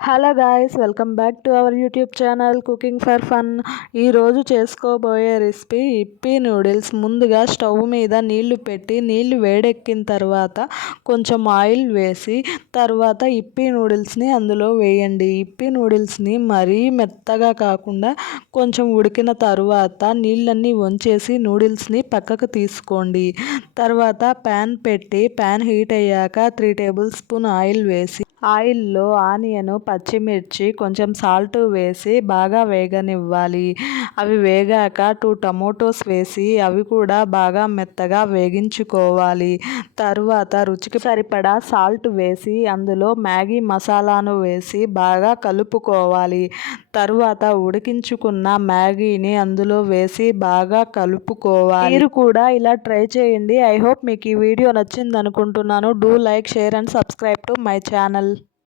Hello guys, welcome back to our YouTube channel cooking for fun. ఈరోజు చేసుకోబోయే recipe ఇప్పీ noodles. ముందుగా stove మీద నీళ్లు పెట్టి నీళ్లు వేడెక్కిన తర్వాత కొంచెం ఆయిల్ వేసి తర్వాత ఇప్పీ నూడిల్స్ని అందులో వేయండి. ఇప్పీ నూడిల్స్ని మరీ మెత్తగా కాకుండా కొంచెం ఉడికిన తర్వాత నీళ్ళన్నీ వంచేసి నూడిల్స్ని పక్కకు తీసుకోండి. తర్వాత ప్యాన్ పెట్టి ప్యాన్ హీట్ అయ్యాక 3 టేబుల్ స్పూన్ ఆయిల్ వేసి ఆయిల్లో ఆనియన్, పచ్చిమిర్చి, కొంచెం సాల్ట్ వేసి బాగా వేగనివ్వాలి. అవి వేగాక 2 టమోటోస్ వేసి అవి కూడా బాగా మెత్తగా వేగించుకోవాలి. తరువాత రుచికి సరిపడా సాల్ట్ వేసి అందులో మ్యాగీ మసాలాను వేసి బాగా కలుపుకోవాలి. తరువాత ఉడికించుకున్న మ్యాగీని అందులో వేసి బాగా కలుపుకోవాలి. మీరు కూడా ఇలా ట్రై చేయండి. ఐ హోప్ మీకు ఈ వీడియో నచ్చింది అనుకుంటున్నాను. Do like, share and subscribe to my channel.